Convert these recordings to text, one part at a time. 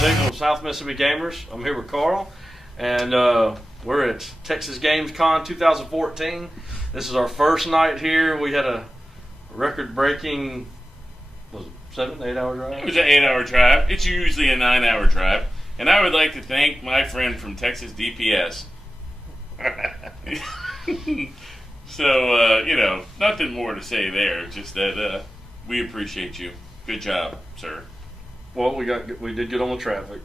Hinkel, South Mississippi Gamers. I'm here with Carl, and we're at Texas Games Con 2014. This is our first night here. We had a record-breaking, was it 7, 8 hour drive? It was an 8-hour drive. It's usually a 9-hour drive. And I would like to thank my friend from Texas DPS. So, nothing more to say there. Just that we appreciate you. Good job, sir. Well, we did get on the traffic.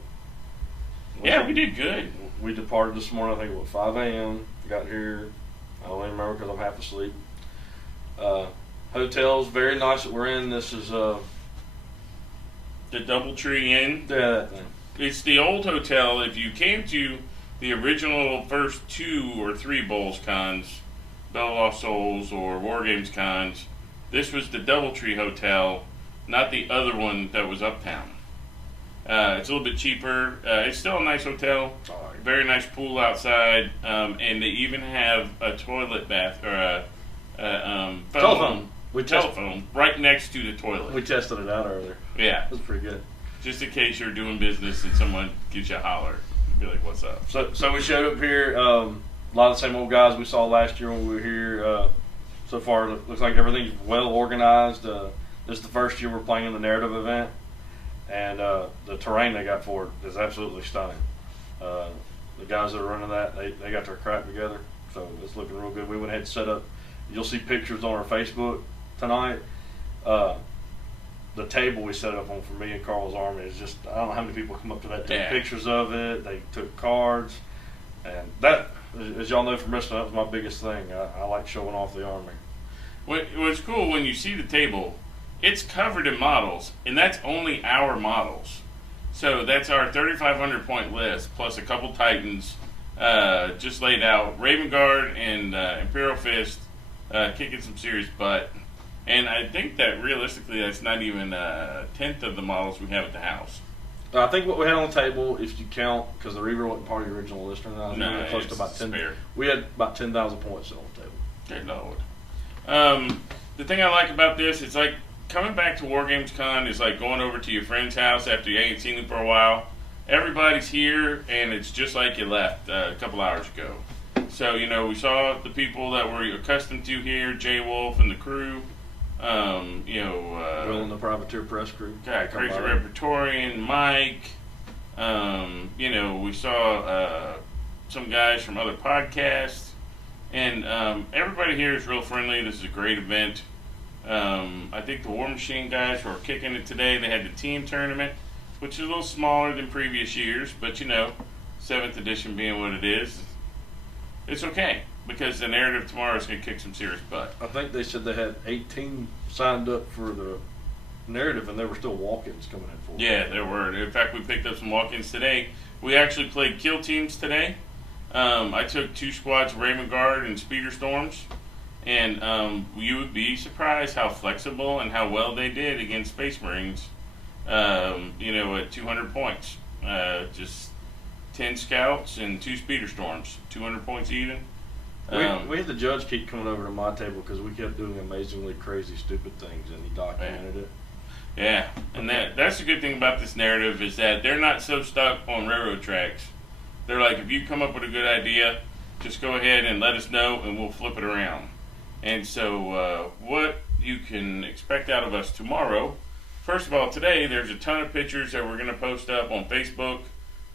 Yeah, we did good. We departed this morning, I think, at 5 a.m. Got here, I don't even remember because I'm half asleep. Hotel's very nice that we're in. This is the Doubletree Inn. Yeah, that thing. It's the old hotel. If you came to the original first 2 or 3 Bowls cons, Bell Lost Souls or War Games cons, this was the Doubletree Hotel, not the other one that was uptown. It's a little bit cheaper. It's still a nice hotel. Very nice pool outside, and they even have a toilet bath or a telephone. Telephone right next to the toilet. We tested it out earlier. Yeah, it was pretty good. Just in case you're doing business and someone gives you a holler, be like, "What's up?" So we showed up here. A lot of the same old guys we saw last year when we were here. So far, it looks like everything's well organized. This is the first year we're playing in the narrative event, and the terrain they got for it is absolutely stunning. The guys that are running that, they got their crap together, so it's looking real good. We went ahead and set up. You'll see pictures on our Facebook tonight. The table we set up on for me and Carl's Army is just, I don't know how many people come up to that, take pictures of it. They took cards, and that, as y'all know from wrestling, that was my biggest thing. I like showing off the Army. What's cool when you see the table, it's covered in models, and that's only our models. So that's our 3,500 point list, plus a couple Titans just laid out. Raven Guard and Imperial Fist kicking some serious butt. And I think that realistically that's not even a tenth of the models we have at the house. I think what we had on the table, if you count, because the Reaver wasn't part of the original list or not, we had close to about 10. Spare. We had about 10,000 points on the table. Good Lord. The thing I like about this, it's like coming back to War Games Con is like going over to your friend's house after you ain't seen them for a while. Everybody's here, and it's just like you left a couple hours ago. So, we saw the people that we're accustomed to here, Jay Wolf and the crew. Will and the Privateer Press crew. Crazy Repertorian, Mike. We saw some guys from other podcasts. And everybody here is real friendly. This is a great event. I think the War Machine guys were kicking it today. They had the team tournament, which is a little smaller than previous years, but 7th edition being what it is, it's okay because the narrative tomorrow is going to kick some serious butt. I think they said they had 18 signed up for the narrative, and there were still walk-ins coming in for it. Yeah, there were. In fact, we picked up some walk-ins today. We actually played kill teams today. I took 2 squads of Raven Guard and Speeder Storms, and you would be surprised how flexible and how well they did against Space Marines, at 200 points. Just 10 scouts and 2 Speeder Storms, 200 points even. We had the judge keep coming over to my table because we kept doing amazingly crazy, stupid things, and he documented it. Yeah, and that's the good thing about this narrative is that they're not so stuck on railroad tracks. They're like, if you come up with a good idea, just go ahead and let us know, and we'll flip it around. And so what you can expect out of us tomorrow, first of all, today there's a ton of pictures that we're going to post up on Facebook.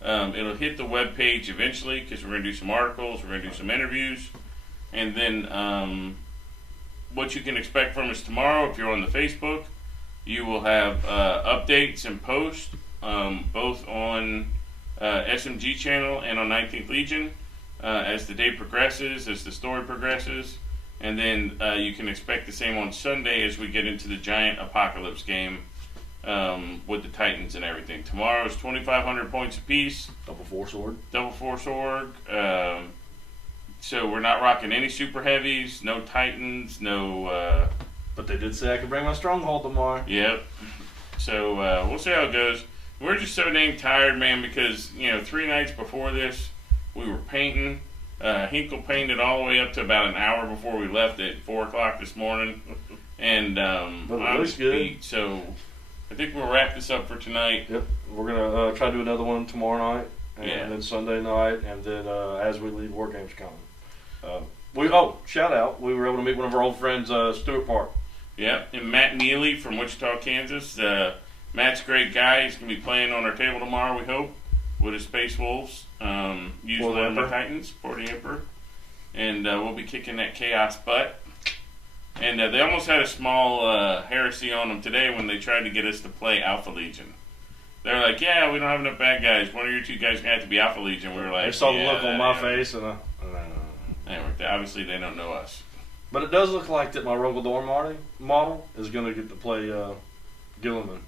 It'll hit the web page eventually because we're going to do some articles, we're going to do some interviews. And then what you can expect from us tomorrow, if you're on the Facebook, you will have updates and posts both on SMG channel and on 19th Legion as the day progresses, as the story progresses. And then you can expect the same on Sunday as we get into the giant apocalypse game with the Titans and everything. Tomorrow is 2,500 points apiece. Double four sword. So we're not rocking any super heavies, no Titans, no... But they did say I could bring my stronghold tomorrow. Yep. So we'll see how it goes. We're just so dang tired, man, because, 3 nights before this, we were painting. Hinkel painted all the way up to about an hour before we left at 4 o'clock this morning. And but it looks good. So I think we'll wrap this up for tonight. Yep. We're gonna try to do another one tomorrow night, and then Sunday night, and then as we leave Wargames Con. Shout out! We were able to meet one of our old friends, Stuart Park. Yep, and Matt Neely from Wichita, Kansas. Matt's a great guy. He's gonna be playing on our table tomorrow, we hope, with his Space Wolves. Using one of my Titans, for the Emperor, and we'll be kicking that chaos butt. And they almost had a small heresy on them today when they tried to get us to play Alpha Legion. They're like, yeah, we don't have enough bad guys. One of your two guys going to have to be Alpha Legion. We were like, they saw the look on my face, and obviously they don't know us. But it does look like that my Rogador model is going to get to play Gilliman.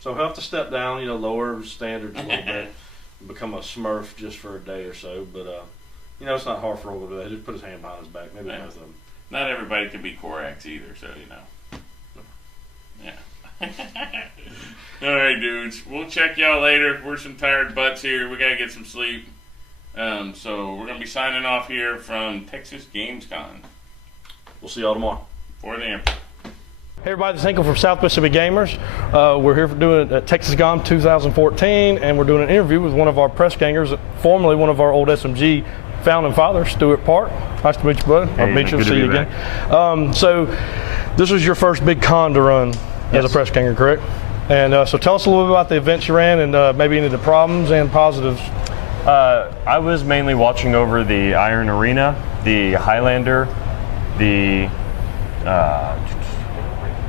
So he'll have to step down, lower standards a little bit, and become a Smurf just for a day or so. But, it's not hard for Rogador to do that. Just put his hand behind his back. Maybe both of them. Not everybody can be Korax either, so Yeah. All right, dudes. We'll check y'all later. We're some tired butts here. We gotta get some sleep. So we're gonna be signing off here from Texas Games Con. We'll see y'all tomorrow. For the Emperor. Hey everybody, this is Hinkel from South Mississippi Gamers. We're here for doing Texas GOM 2014, and we're doing an interview with one of our press gangers, formerly one of our old SMG founding fathers, Stuart Park. Nice to meet you, bud. I'll meet you. See you again. So this was your first big con to run as a press ganger, correct? And so tell us a little bit about the events you ran and maybe any of the problems and positives. I was mainly watching over the Iron Arena, the Highlander, the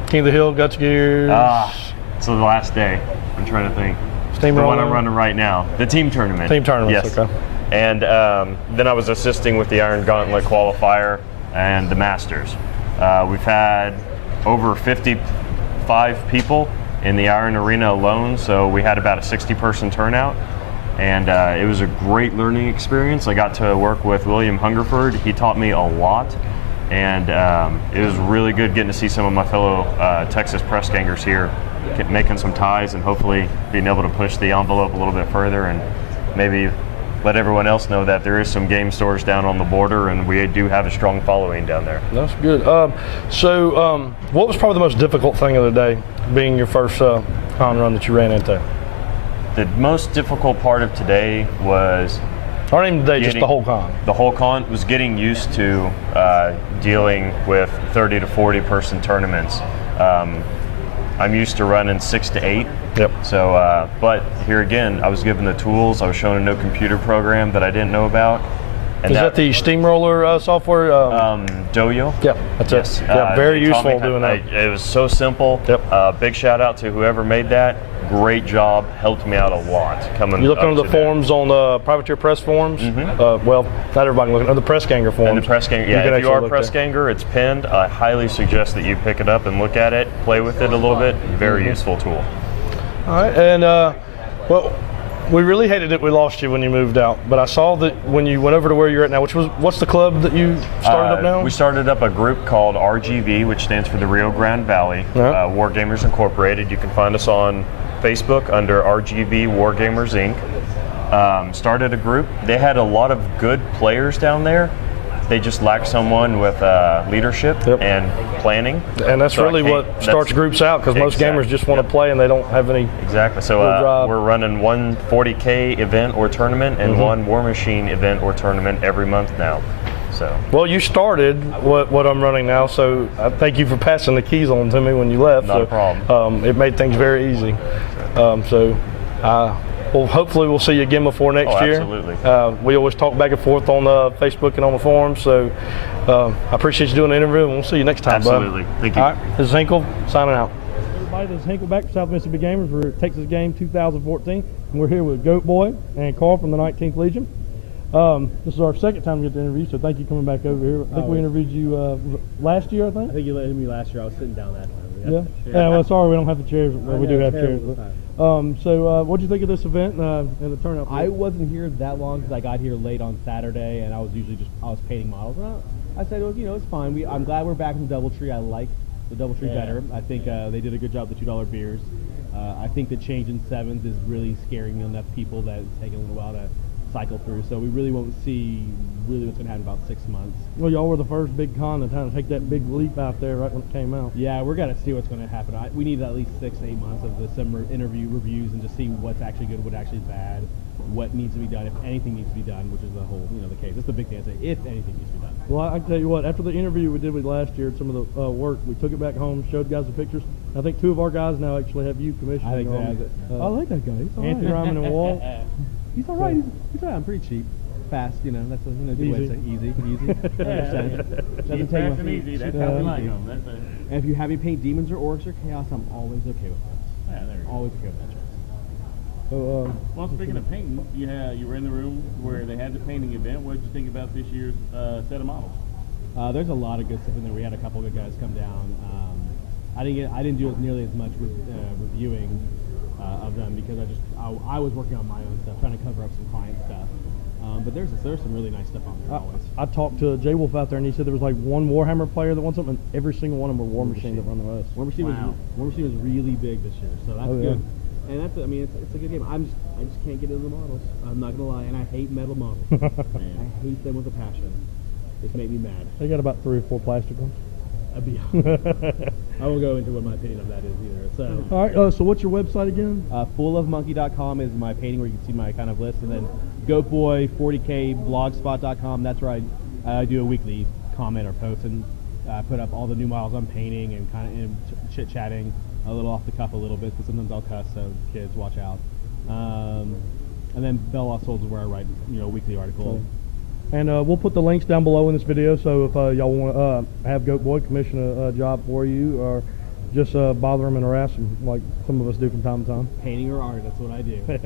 King of the Hill, Guts Gears. So the last day. I'm trying to think. Steamroller. The one I'm running right now. The team tournament. Team tournament, yes. Okay. And then I was assisting with the Iron Gauntlet qualifier and the Masters. We've had over 55 people in the Iron Arena alone, so we had about a 60-person turnout. And it was a great learning experience. I got to work with William Hungerford. He taught me a lot. And it was really good getting to see some of my fellow Texas press gangers here, making some ties and hopefully being able to push the envelope a little bit further and maybe let everyone else know that there is some game stores down on the border and we do have a strong following down there. That's good. So what was probably the most difficult thing of the day, being your first con run that you ran into? The most difficult part of today was... Or not even today, just the whole con. The whole con was getting used to dealing with 30 to 40 person tournaments. I'm used to running 6 to 8. Yep. So, but here again, I was given the tools. I was shown a no computer program that I didn't know about. And is that the Steamroller software? Doyo. Yeah, that's yes. it. Yeah, very useful doing that. It was so simple. Yep. Big shout out to whoever made that. Great job. Helped me out a lot. You look under the forums on the Privateer Press forums. Well, not everybody can look at the Press Ganger forums. And the Press Ganger, yeah. If you are a Press Ganger, it's pinned. I highly suggest that you pick it up and look at it, play with it a little bit. Very useful tool. All right, and well, we really hated it. We lost you when you moved out, but I saw that when you went over to where you're at now, what's the club that you started up now? We started up a group called RGV, which stands for the Rio Grande Valley Wargamers Incorporated. You can find us on Facebook under RGV Wargamers Inc. Started a group. They had a lot of good players down there. They just lacked someone with leadership and planning. And that's really what starts groups out, because most gamers just want to play and they don't have any. Exactly. So we're running one 40K event or tournament and one War Machine event or tournament every month now. So. Well, you started what I'm running now, so I thank you for passing the keys on to me when you left. Not a problem. It made things very easy. Well, hopefully we'll see you again before next year. Absolutely. We always talk back and forth on Facebook and on the forums, so I appreciate you doing the interview, and we'll see you next time, Absolutely. Bud. Thank you. All right, this is Hinkel, signing out. Everybody, this is Hinkel back from South Mississippi Gamers. We're at Texas Game 2014, and we're here with Goat Boy and Carl from the 19th Legion. This is our second time to get the interview, so thank you for coming back over here. I think we interviewed you last year, I think? I think you let me last year. I was sitting down that time. Yeah, well, sorry we don't have the chairs. Well, we do have chairs. So what did you think of this event and the turnout? I wasn't here that long because I got here late on Saturday, and I was painting models. And I said, well, it's fine. I'm glad we're back in the DoubleTree. I like the DoubleTree better. I think they did a good job with the $2 beers. I think the change in sevens is really scaring enough people that it's taking a little while to cycle through. So we really won't see what's going to happen in about 6 months. Well, y'all were the first big con to kind of take that big leap out there right when it came out. Yeah, we're going to see what's going to happen. We need at least 6 to 8 months of the summer interview reviews and just see what's actually good, what actually is bad, what needs to be done, if anything needs to be done, which is the whole, the case. That's the big thing I say, if anything needs to be done. Well, I can tell you what, after the interview we did with last year, some of the work, we took it back home, showed guys the pictures. I think 2 of our guys now actually have you commissioned. I think I like that guy. He's all right. Anthony Ryman and Walt. He's all right. He's all right. I'm pretty cheap. Fast, that's a good way to say easy. 100%. Doesn't take Fast and easy. That's how we like them. And if you have me paint demons or orcs or chaos, I'm always okay with that. Yeah, there you go. Always okay with that choice. So, Well, speaking of painting, you were in the room where they had the painting event. What did you think about this year's set of models? There's a lot of good stuff in there. We had a couple of good guys come down. I didn't do nearly as much reviewing of them because I was working on my own stuff, trying to cover up some client stuff. But there's some really nice stuff on there always. I talked to J Wolf out there, and he said there was like one Warhammer player that won something, and every single one of them were War Machine that run the rest. War Machine was really big this year, so that's good. And it's a good game. I just can't get into the models. I'm not gonna lie, and I hate metal models. I hate them with a passion. It's made me mad. They got about 3 or 4 plastic ones. I won't go into what my opinion of that is either. So, all right. So what's your website again? Fullofmonkey.com is my painting where you can see my kind of list, and then Goatboy 40K blogspot.com. That's where I do a weekly comment or post, and I put up all the new models I'm painting and kind of chit chatting a little off the cuff a little bit because sometimes I'll cuss, so kids watch out. And then Bell Lost Souls is where I write a weekly article. Cool. And we'll put the links down below in this video, so if y'all want to have Goat Boy commission a job for you, or just bother him and harass him like some of us do from time to time. Painting or art, that's what I do. There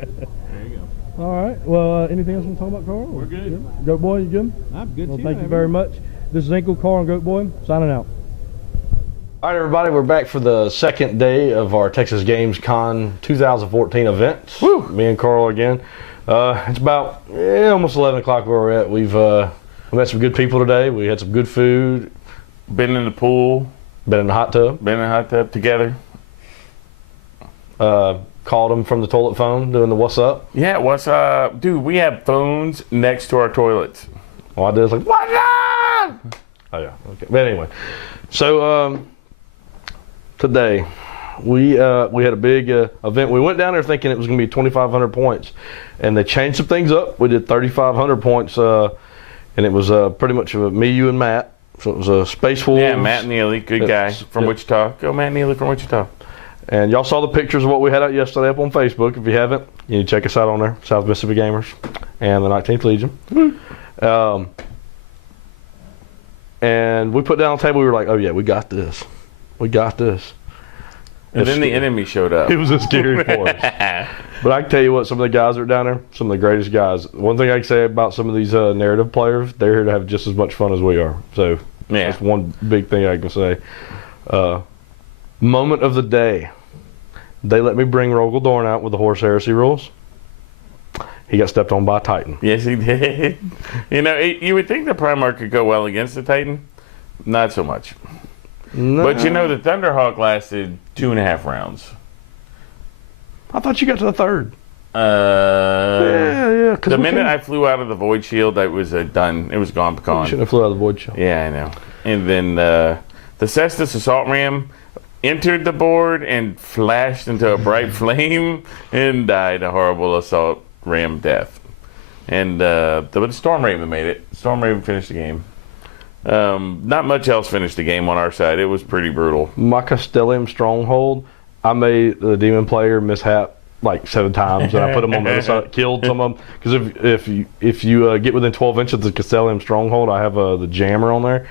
you go. All right. Well, anything else you want to talk about, Carl? We're good. Yeah. Goat Boy, you good? I'm good well, too. thank you very much. This is Hinkel, Carl, and Goat Boy, signing out. All right, everybody, we're back for the second day of our Texas Games Con 2014 event. Woo! Me and Carl again. It's about almost 11 o'clock where we're at. We've met some good people today. We had some good food. Been in the pool. Been in the hot tub. Been in the hot tub together. Called them from the toilet phone doing the what's up. Yeah, what's up? Dude, we have phones next to our toilets. Well, I did. It's like, what's up? Oh, yeah. Okay. But anyway, so today we had a big event. We went down there thinking it was going to be 2,500 points, and they changed some things up. We did 3,500 points, and it was pretty much me, you, and Matt. So it was a Space Wolves. Yeah, Matt Neely, good guy from Wichita. Go Matt Neely from Wichita. And y'all saw the pictures of what we had out yesterday up on Facebook. If you haven't, you need to check us out on there, South Mississippi Gamers and the 19th Legion. And we put down on the table, we were like, oh yeah, we got this. We got this. And then the enemy showed up. It was a scary for us. But I can tell you what, some of the guys that are down there, some of the greatest guys. One thing I can say about some of these narrative players, they're here to have just as much fun as we are. So that's one big thing I can say. Moment of the day. They let me bring Rogel Dorn out with the Horus Hersey rules. He got stepped on by a Titan. Yes, he did. You would think the Primarch could go well against the Titan. Not so much. No. But the Thunderhawk lasted 2.5 rounds. I thought you got to the third. Yeah. The minute I flew out of the Void Shield, I was done. It was gone. You shouldn't have flew out of the Void Shield. Yeah, I know. And then the Cestus Assault Ram entered the board and flashed into a bright flame and died a horrible Assault Ram death. And the Storm Raven made it. Storm Raven finished the game. Not much else finished the game on our side. It was pretty brutal. My Castellium Stronghold, I made the demon player mishap like 7 times, and I put him on the other side, killed some of them. Because if you get within 12 inches of the Castellium Stronghold, I have the jammer on there.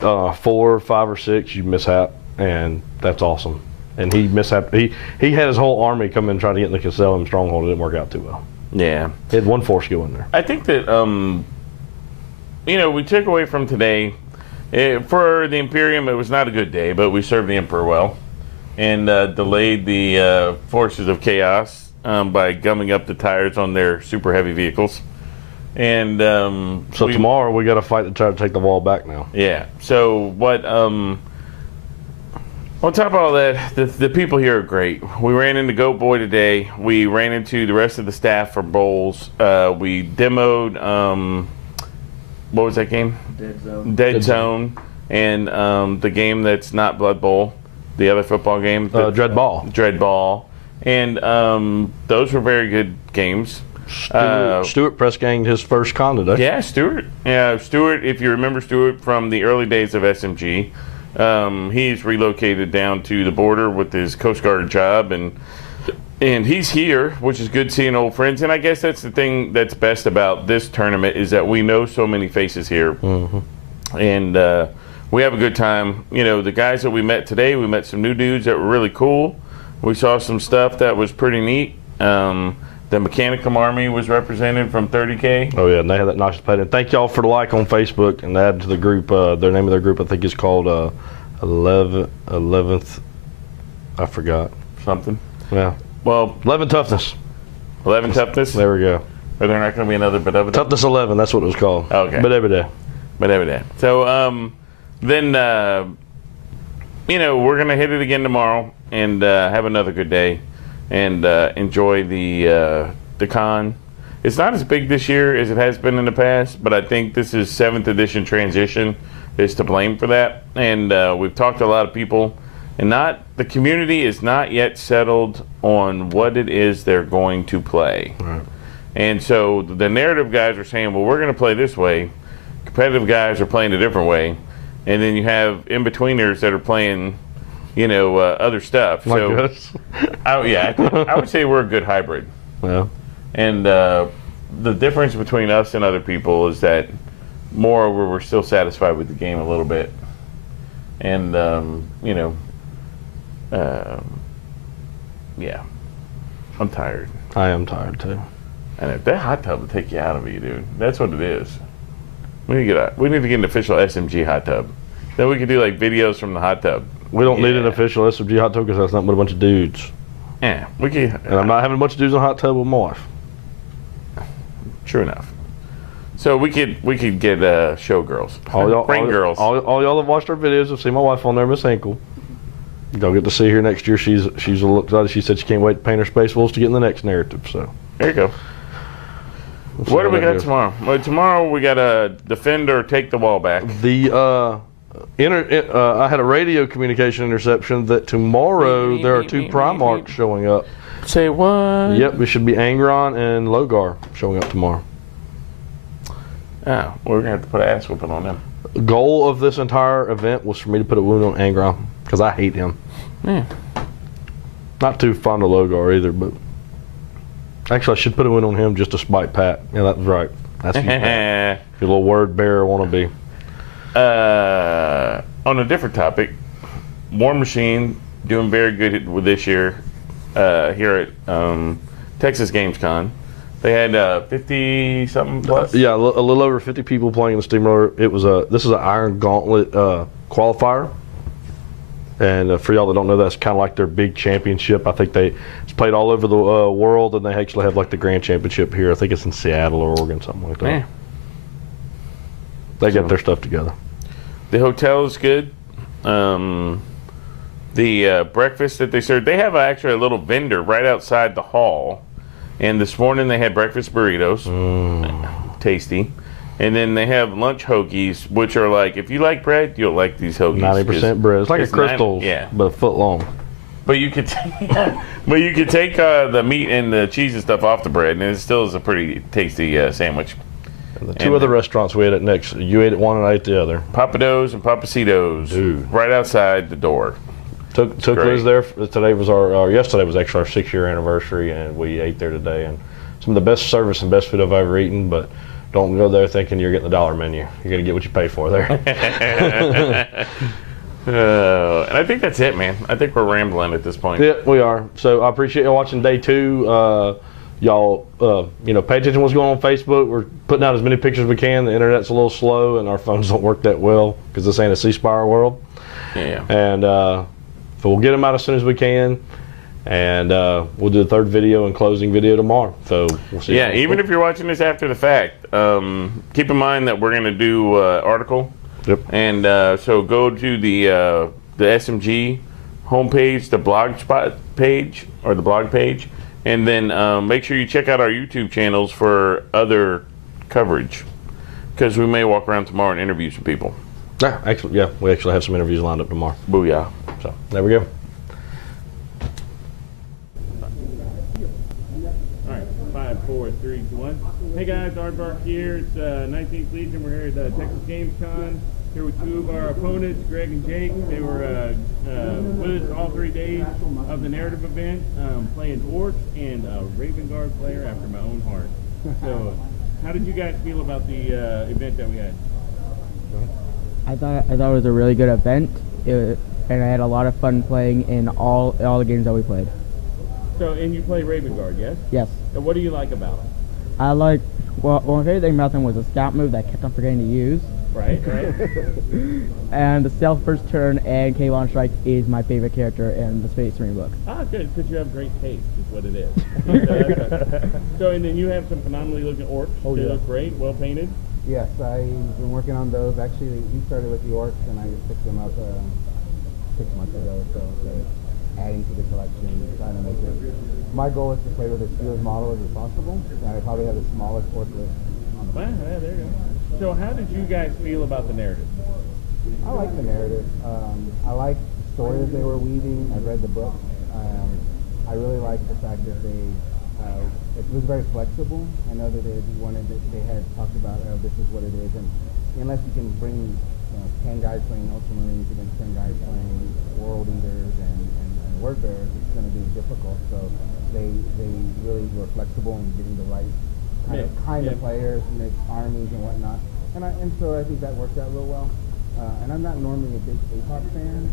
4, 5, or 6, you mishap, and that's awesome. And he mishap. He had his whole army come in and try to get in the Castellium Stronghold. It didn't work out too well. Yeah, he had 1 force go in there. I think that we took away from today. For the Imperium, it was not a good day, but we served the Emperor well, and delayed the forces of chaos by gumming up the tires on their super heavy vehicles. And so tomorrow we got to fight to try to take the wall back now. Yeah. So what On top of all that, the people here are great. We ran into Goat Boy today. We ran into the rest of the staff for bowls. We demoed, what was that game? Dead Zone. And the game that's not Blood Bowl, the other football game. Dread Ball. Dread Ball. And those were very good games. Stuart press ganged his first con today. Yeah, Stuart. Yeah, Stuart, if you remember Stuart from the early days of SMG, he's relocated down to the border with his Coast Guard job, and he's here, which is good seeing old friends. And I guess that's the thing that's best about this tournament is that we know so many faces here. Mm-hmm. And we have a good time. You know, the guys that we met today, we met some new dudes that were really cool. We saw some stuff that was pretty neat. The Mechanicum Army was represented from 30K. Oh, yeah, and they had that nice pad. And thank y'all for the like on Facebook and add to the group. Their name of their group, I think, is called 11th. I forgot. Something. Yeah. Well, 11 Toughness. 11 Toughness? There we go. Are there not going to be another but of Toughness 11, that's what it was called. Okay. But every day. So, then, you know, we're going to hit it again tomorrow and have another good day. And enjoy the con. It's not as big this year as it has been in the past, but I think this is 7th edition transition is to blame for that. And we've talked to a lot of people, and the community is not yet settled on what it is they're going to play. Right. And so the narrative guys are saying, well, we're going to play this way. Competitive guys are playing a different way. And then you have in-betweeners that are playing, you know, other stuff. Like so, us. I would say we're a good hybrid. Yeah. And the difference between us and other people is that moreover, we're still satisfied with the game a little bit. And, you know, yeah, I'm tired. I am tired, too. And that hot tub will take you out of you, dude. That's what it is. We need to get an official SMG hot tub. Then we could do, like, videos from the hot tub. We don't need an official SMG hot tub because that's nothing but a bunch of dudes. Yeah, we could. And I'm not having a bunch of dudes in a hot tub with my wife. True enough. So we could get showgirls, ring girls. All y'all that watched our videos have seen my wife on there, Miss Hinkel. Y'all get to see her next year. She's a little excited. She said she can't wait to paint her space wolves to get in the next narrative. So there you go. What do we got tomorrow? Well, tomorrow we got to defend or take the wall back. I had a radio communication interception that tomorrow there are two Primarchs showing up. Say what? Yep, it should be Angron and Logar showing up tomorrow. Oh, we're going to have to put an ass whooping on them. The goal of this entire event was for me to put a wound on Angron because I hate him. Yeah. Not too fond of Logar either, but actually I should put a wound on him just to spite Pat. Yeah, that was right. That's you, Pat. Your little word bearer wannabe. On a different topic, War Machine doing very good with this year here at Texas Games Con. They had 50 something plus. Yeah, a little over 50 people playing the Steamroller. It was this is an Iron Gauntlet qualifier, and for y'all that don't know, that's kind of like their big championship. I think it's played all over the world, and they actually have like the Grand Championship here. I think it's in Seattle or Oregon, something like that. Man. They get their stuff together. The hotel is good. The breakfast that they serve, they have actually a little vendor right outside the hall. And this morning they had breakfast burritos, tasty. And then they have lunch hoagies, which are like, if you like bread, you'll like these hoagies. 90% bread. It's like a Crystal, yeah, but a foot long. But you could, take the meat and the cheese and stuff off the bread, and it still is a pretty tasty sandwich. And the two other restaurants we ate at next, you ate at one and I ate the other. Papados and Papacitos, dude, right outside the door. Took Liz there. Today was yesterday was actually our 6-year anniversary, and we ate there today. And some of the best service and best food I've ever eaten. But don't go there thinking you're getting the dollar menu. You're gonna get what you pay for there. And I think that's it, man. I think we're rambling at this point. Yeah, we are. So I appreciate you watching day 2. Y'all, pay attention to what's going on Facebook. We're putting out as many pictures as we can. The internet's a little slow, and our phones don't work that well because this ain't a C-Spire world. Yeah. And but we'll get them out as soon as we can, and we'll do the third video and closing video tomorrow. So we'll see. Yeah, even if you're watching this after the fact, keep in mind that we're going to do article. Yep. And so go to the SMG homepage, the blogspot page, or the blog page, and then make sure you check out our YouTube channels for other coverage, because we may walk around tomorrow and interview some people. Yeah, we actually have some interviews lined up tomorrow. Booyah. So there we go. All right, 5, 4, 3, 2, 1. Hey guys, Aardvark here. It's 19th Legion. We're here at Texas Games Con. Here with two of our opponents, Greg and Jake. They were with us all 3 days of the narrative event, playing Orcs and a Raven Guard player after my own heart. So, how did you guys feel about the event that we had? I thought it was a really good event, and I had a lot of fun playing in all the games that we played. So, and you play Raven Guard, yes? Yes. And what do you like about it? I like, well, my favorite thing about them was the scout move that I kept on forgetting to use. Right. And the stealth first turn and K-Lawn Strike is my favorite character in the Space Marine book. Ah, good, because you have great taste, is what it is. So, and then you have some phenomenally looking orcs. Oh, They yeah. look great, well painted. Yes, I've been working on those. Actually, we started with the orcs, and I just picked them up 6 months ago. So been adding to the collection, trying to make it. My goal is to play with as few models as possible, and I probably have the smallest orc list on the Wow, yeah, there you go. So how did you guys feel about the narrative? I like the narrative. I like the story that they were weaving. I've read the book. I really like the fact that it was very flexible. I know that they had talked about, this is what it is, and unless you can bring 10 guys playing Ultramarines against 10 guys playing World Eaters and Word Bearers, it's going to be difficult. So they really were flexible in getting the right kind of players, mix armies and whatnot. And so I think that worked out real well. And I'm not normally a big APOC fan,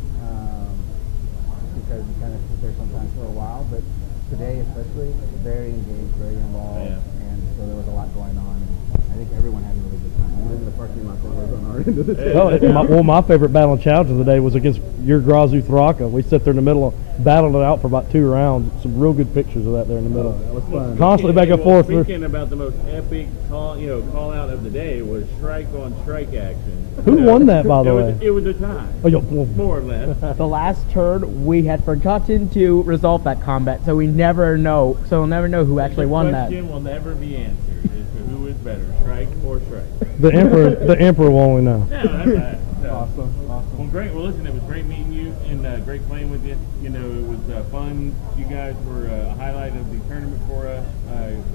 because you kind of sit there sometimes for a while, but today especially, very engaged, very involved, and so there was a lot going on. And I think everyone had a really good time. Even the parking lot that was on our end of the table. My favorite battle and challenge of the day was against your Grazu Thraka. We sat there in the middle, battled it out for about 2 rounds. Some real good pictures of that there in the middle. That was fun. Constantly back and forth. Thinking about the most epic call out of the day was strike on strike action. Who won that, by the way? It was a tie, Oh, well, more or less. The last turn, we had forgotten to resolve that combat, so we'll never know who actually won that. The question will never be answered as to who is better, strike or strike. the emperor will only know. No, that's right. So, Awesome. well, great. Well, listen, it was great meeting you and great playing with you. You know, it was fun. You guys were a highlight of the tournament for us.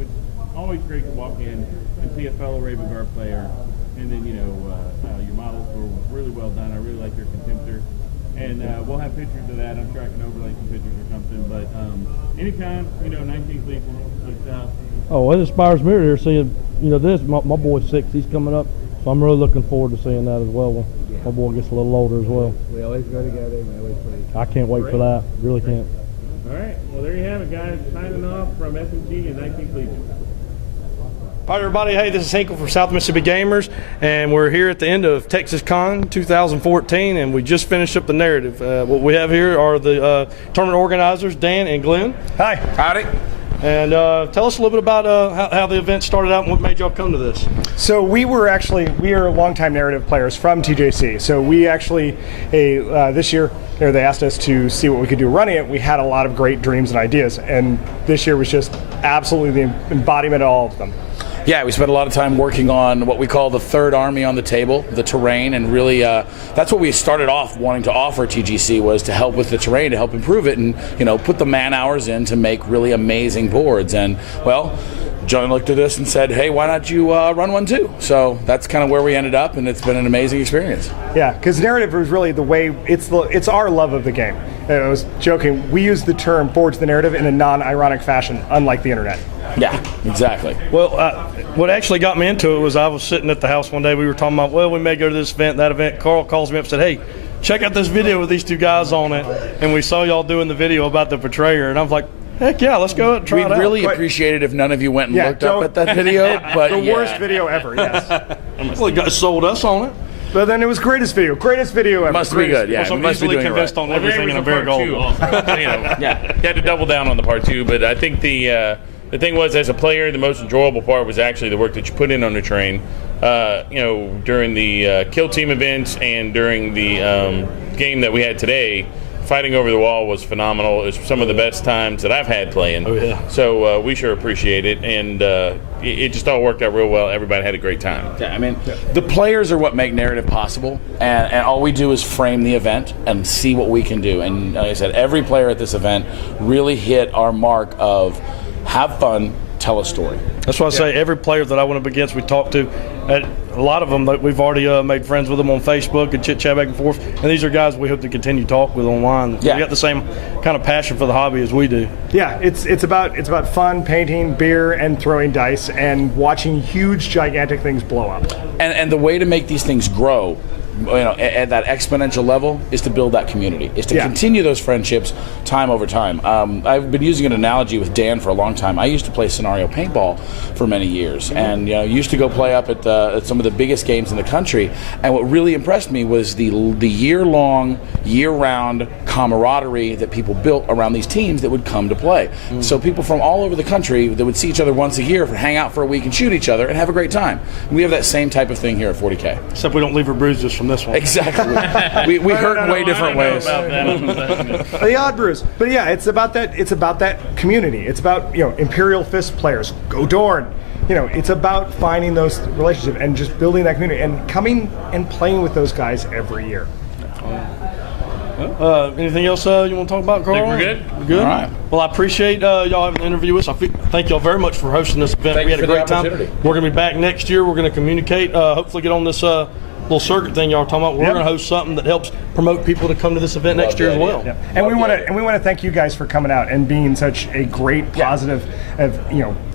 It's always great to walk in and see a fellow Raven Guard player. And then, your models were really well done. I really like your Contemptor. And we'll have pictures of that. I'm sure I can overlay some pictures or something. But anytime, 19th Legion, Oh, it inspires me to seeing, this. My boy's 6, he's coming up. So I'm really looking forward to seeing that as well when my boy gets a little older as well. We always go together. We always play. I can't wait for that. Really can't. all right. Well, there you have it, guys. Signing off from SMG and 19th Legion. All right, everybody. Hey, this is Hinkel from South Mississippi Gamers, and we're here at the end of Texas Con 2014, and we just finished up the narrative. What we have here are the tournament organizers, Dan and Glenn. Hi. Howdy. And tell us a little bit about how the event started out and what made y'all come to this. So we are longtime narrative players from TJC. So we actually, this year, they asked us to see what we could do running it. We had a lot of great dreams and ideas, and this year was just absolutely the embodiment of all of them. Yeah, we spent a lot of time working on what we call the third army on the table, the terrain, and really that's what we started off wanting to offer TGC, was to help with the terrain, to help improve it, and put the man hours in to make really amazing boards. And well, John looked at us and said, hey, why not you run one too? So that's kind of where we ended up, and it's been an amazing experience. Yeah, because narrative is really the way, it's our love of the game. I was joking, we use the term forge the narrative in a non-ironic fashion, unlike the internet. Yeah, exactly. Well, what actually got me into it was I was sitting at the house one day. We were talking about, well, we may go to this event, that event. Carl calls me up and said, hey, check out this video with these 2 guys on it. And we saw y'all doing the video about the Betrayer. And I was like, heck yeah, let's go and try it out. We'd really appreciate it if none of you went and looked up at that video. But the worst video ever, yes. Well, it sold us on it. But then it was greatest video ever. Must be good, yeah. So I'm must be easily doing convinced it right. on everything in a bear gold. Yeah, you had to double down on the part 2, but I think the thing was, as a player, the most enjoyable part was actually the work that you put in on the terrain. During the kill team events and during the game that we had today, fighting over the wall was phenomenal. It was some of the best times that I've had playing. Oh, yeah. So we sure appreciate it, and it just all worked out real well. Everybody had a great time. Yeah, I mean, the players are what make narrative possible, and all we do is frame the event and see what we can do. And like I said, every player at this event really hit our mark of have fun, tell a story. That's why I say every player that I went up against, we talked to, a lot of them, we've already made friends with them on Facebook and chit-chat back and forth. And these are guys we hope to continue to talk with online. Yeah. We got the same kind of passion for the hobby as we do. Yeah, it's about fun, painting, beer, and throwing dice, and watching huge, gigantic things blow up. And the way to make these things grow, at that exponential level, is to build that community, is to continue those friendships time over time. I've been using an analogy with Dan for a long time. I used to play scenario paintball for many years, and used to go play up at some of the biggest games in the country. And what really impressed me was the year-long, year-round camaraderie that people built around these teams that would come to play. So people from all over the country that would see each other once a year, hang out for a week and shoot each other and have a great time. And we have that same type of thing here at 40K. Except we don't leave our bruises from this one. Exactly. we hurt in way different ways. The odd bruise, but yeah, it's about that community. It's about Imperial Fist players, go Dorn. It's about finding those relationships and just building that community and coming and playing with those guys every year. Anything else you want to talk about, Carl? I think we're good. We're good? All right. Well, I appreciate y'all having the interview with us. Thank y'all very much for hosting this event. Thank we you had a for the great time. opportunity. We're going to be back next year. We're going to communicate, hopefully get on this little circuit thing y'all are talking about. We're going to host something that helps promote people to come to this event next year as well. Yeah. And we want to thank you guys for coming out and being such a great positive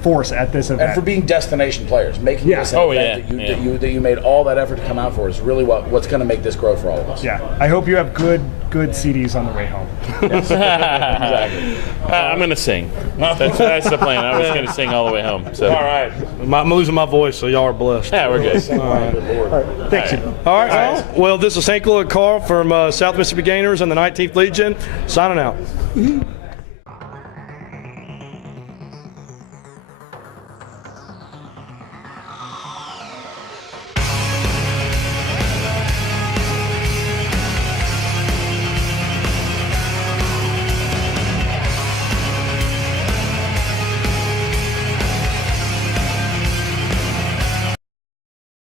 force at this event. And for being destination players, making this an event that you made all that effort to come out for is really what's going to make this grow for all of us. Yeah, I hope you have good CDs on the way home. Exactly. I'm going to sing. That's the plan. I was going to sing all the way home. So. All right. I'm losing my voice, so y'all are blessed. Yeah, we're good. All right. Thanks. All right. Well, this is Hinkel and Carl from South Mississippi Gainers and the 19th Legion, signing out.